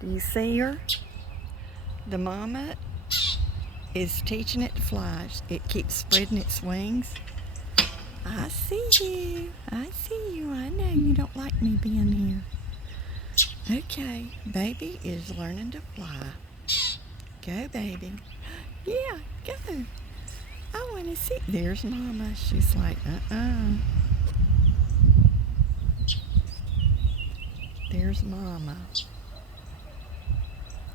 Do you see her? The mama is teaching it to fly. It keeps spreading its wings. I see you. I see you. I know you don't like me being here. Okay, baby is learning to fly. Go, baby. Yeah, go. I want to see. There's mama. She's like, There's mama.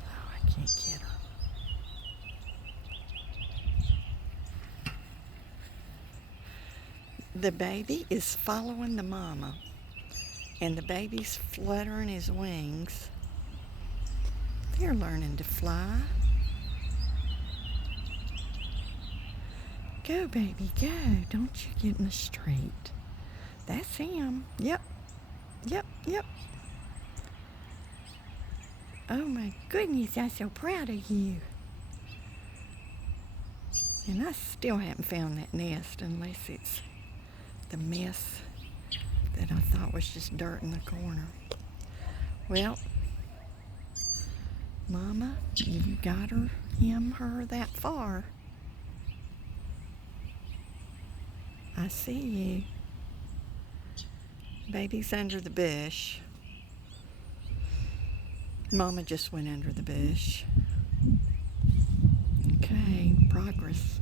Oh, I can't get her. The baby is following the mama, and the baby's fluttering his wings. They're learning to fly. Go, baby, go. Don't you get in the street. That's him. Yep. Oh, my goodness, I'm so proud of you. And I still haven't found that nest unless it's the mess that I thought was just dirt in the corner. Well, Mama, you got her that far. I see you. Baby's under the bush. Mama just went under the bush. Okay, progress.